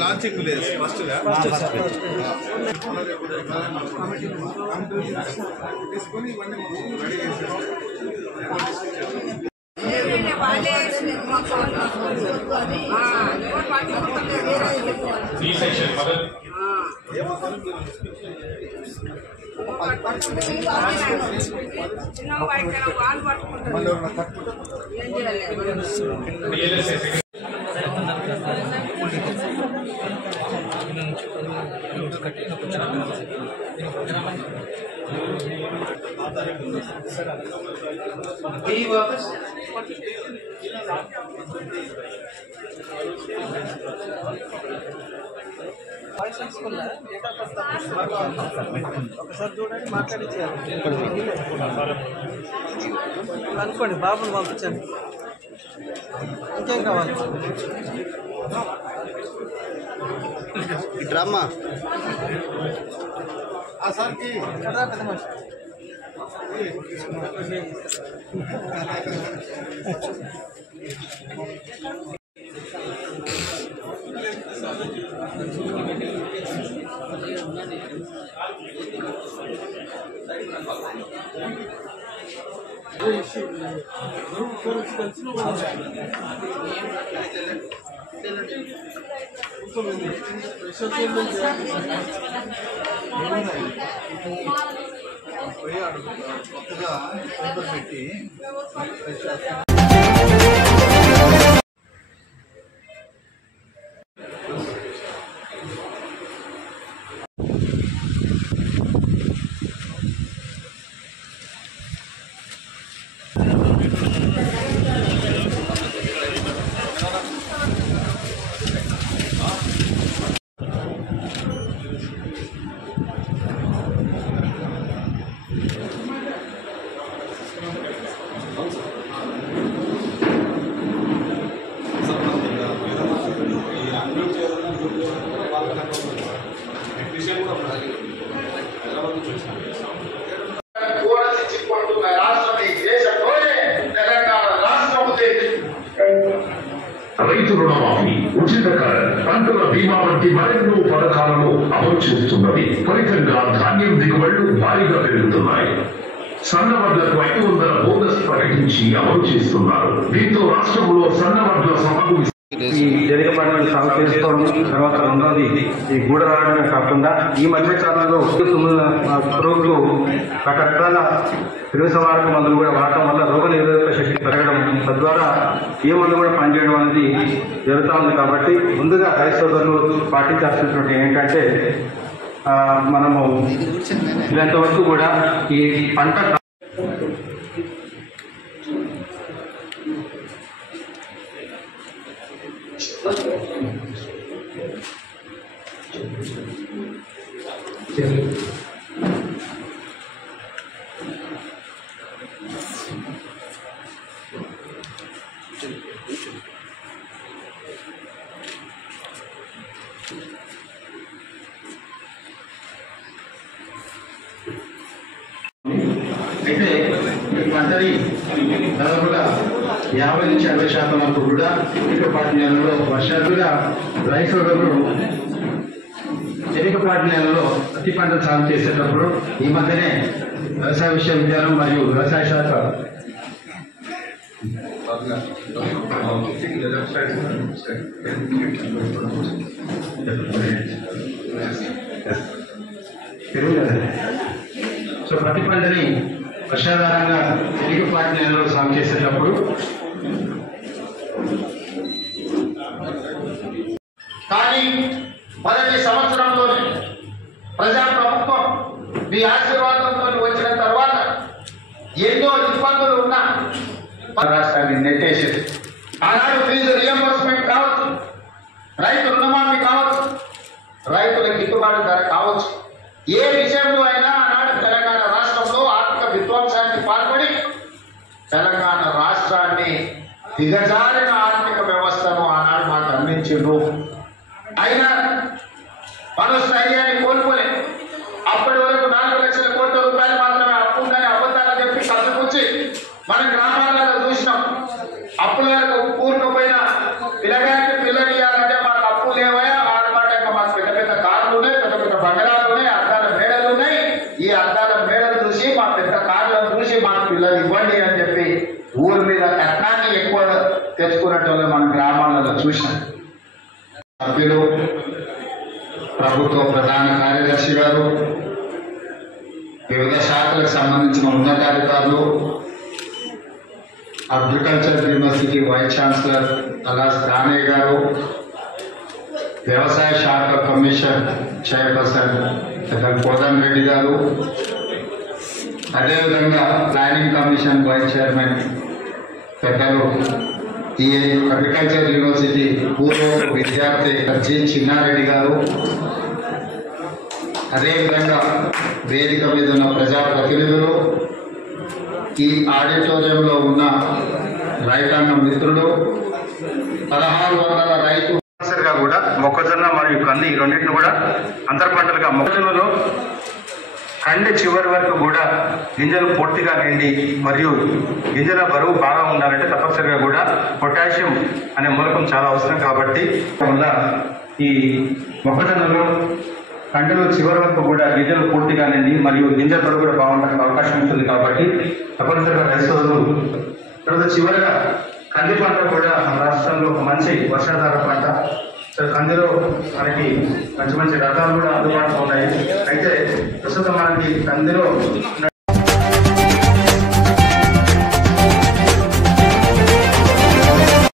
Launching village first తీసుకొని ఇవన్నీ ready చేసాం. ఒకసారి చూడండి, మాట్లాడించారు అనుకోండి. బాబుని పంపించండి. ఇంకేం కావాలి? డ్రామా సార్కి కదా పెద్ద మనిషి. కొత్తగా పెట్టి రైతు రుణమాఫీ, ఉచిత పంటల బీమా వంటి మరెన్నో పథకాలను అమలు చేస్తున్నది. ఫలితంగా ధాన్యం దిగుబడులు భారీగా పెరుగుతున్నాయి. సన్నవడ్లకు 500 బోనస్ ప్రకటించి అమలు చేస్తున్నారు. దీంతో రాష్ట్రంలో సన్నవడ్ల సాగు ఈ జరగబడిన సాగు చేసుకోవడం, తర్వాత రెండోది ఈ గూడ రావడమే కాకుండా ఈ మధ్య కాలంలో పురుగులు రకరకాల క్రిమిసంహారక మందులు కూడా వాడటం వల్ల రోగ నిరోధక శక్తి పెరగడం, తద్వారా ఏ మందు కూడా పనిచేయడం అనేది జరుగుతూ ఉంది. కాబట్టి ముందుగా రైతు సోదరులు పాటించాల్సినటువంటి ఏంటంటే మనము ఇలాంతవరకు కూడా ఈ పంట అయితే పంటని దాదాపుగా 50 నుంచి 60% వరకు కూడా తేలికపాటి నేలలో వర్షాలుగా రైతు సోదరులు తేలికపాటి నేలలో పత్తి పంటలు సాగు చేసేటప్పుడు ఈ మధ్యనే వ్యవసాయ విశ్వవిద్యాలయం మరియు వ్యవసాయ శాఖ సో ప్రతి పంటని వర్షాధారంగా తేలికపాటి నేలలో సాగు చేసేటప్పుడు కానీ మొదటి సంవత్సరంలోనే ప్రజాప్రభుత్వం మీ ఆశీర్వాదంతో వచ్చిన తర్వాత ఎన్నో ఇబ్బందులు ఉన్నా రాష్ట్రాన్ని నెట్టేసింది. ఆనాడు ఫీజు రియంబర్స్మెంట్ కావచ్చు, రైతు రుణమాఫీ కావచ్చు, రైతుల గిట్టుబాటు ధర కావచ్చు, ఏ విషయంలో అయినా ఆనాడు తెలంగాణ రాష్ట్రంలో ఆర్థిక విధ్వంసానికి పాల్పడి తెలంగాణ రాష్ట్రాన్ని దిగజారిన ఆర్థిక వ్యవస్థను ఆనాడు మాకు అందించిండ్రు. అయినా మన స్థైర్యాన్ని కోల్పోలే. అప్పటి వరకు 4 లక్షల కోట్ల రూపాయలు మాత్రమే అప్పు ఉందని అబద్ధాలు చెప్పి కట్టుకొచ్చి మన గ్రామాలలో చూసినాం. అప్పులకు కూరుకుపోయిన పిల్లగానికి పిల్లలు ఇవ్వాలంటే మాకు అప్పు లేవయా, ఆడపాటంగా మాకు పెద్ద పెద్ద కార్లు ఉన్నాయి, పెద్ద పెద్ద బంగారాలు ఉన్నాయి, అద్దాల మేడలు ఉన్నాయి. ఈ అద్దాల మేడలు చూసి మా పెద్ద కార్లను చూసి మాకు పిల్లలు ఇవ్వండి అని చెప్పి ఊరి మీద కట్నాన్ని ఎక్కువ తెచ్చుకున్నట్టు మన గ్రామాలలో చూసినాం. సభ్యులు, ప్రభుత్వ ప్రధాన కార్యదర్శి గారు, వివిధ శాఖలకు సంబంధించిన ఉన్నతాధికారులు, agriculture university vice chancellor అలాస్ Danayya గారు, వ్యవసాయ శాఖ కమిషన్ చైర్పర్సన్ కోదండ రెడ్డి గారు, అదేవిధంగా ప్లానింగ్ కమిషన్ వైస్ చైర్మన్ పెద్దలు ఈ అగ్రికల్చర్ యూనివర్సిటీ పూర్వ విద్యార్థి జి చిన్నారెడ్డి గారు, అదేవిధంగా వేదిక మీద ఉన్న ప్రజాప్రతినిధులు, ఈ ఆడిటోరియంలో ఉన్న రైతాంగ మిత్రులు, 1600 రైతు కూడా మొక్కజొన్న మరియు కంది రెండింటిని కూడా అంతర పంటలుగా మొక్కజొన్నలో కండి చివరి వరకు కూడా గింజలు పూర్తిగా నిండి మరియు గింజల బరువు బాగా ఉండాలంటే తప్పనిసరిగా కూడా పొటాషియం అనే మూలకం చాలా అవసరం. కాబట్టి వల్ల ఈ మొక్కజొన్నలో కంటిలో చివరి వరకు కూడా గింజలు పూర్తిగా నిండి మరియు గింజల బరువు కూడా బాగుండడానికి అవకాశం ఉంటుంది. కాబట్టి తప్పనిసరిగా రైతు సోదరులు తర్వాత చివరిగా కంది పంట కూడా మన రాష్ట్రంలో ఒక మంచి వర్షాధార పంట. కందిలో మనకి మంచి మంచి రకాలు కూడా అందుబాటులో ఉన్నాయి. అయితే ప్రస్తుతం మనకి కందిలో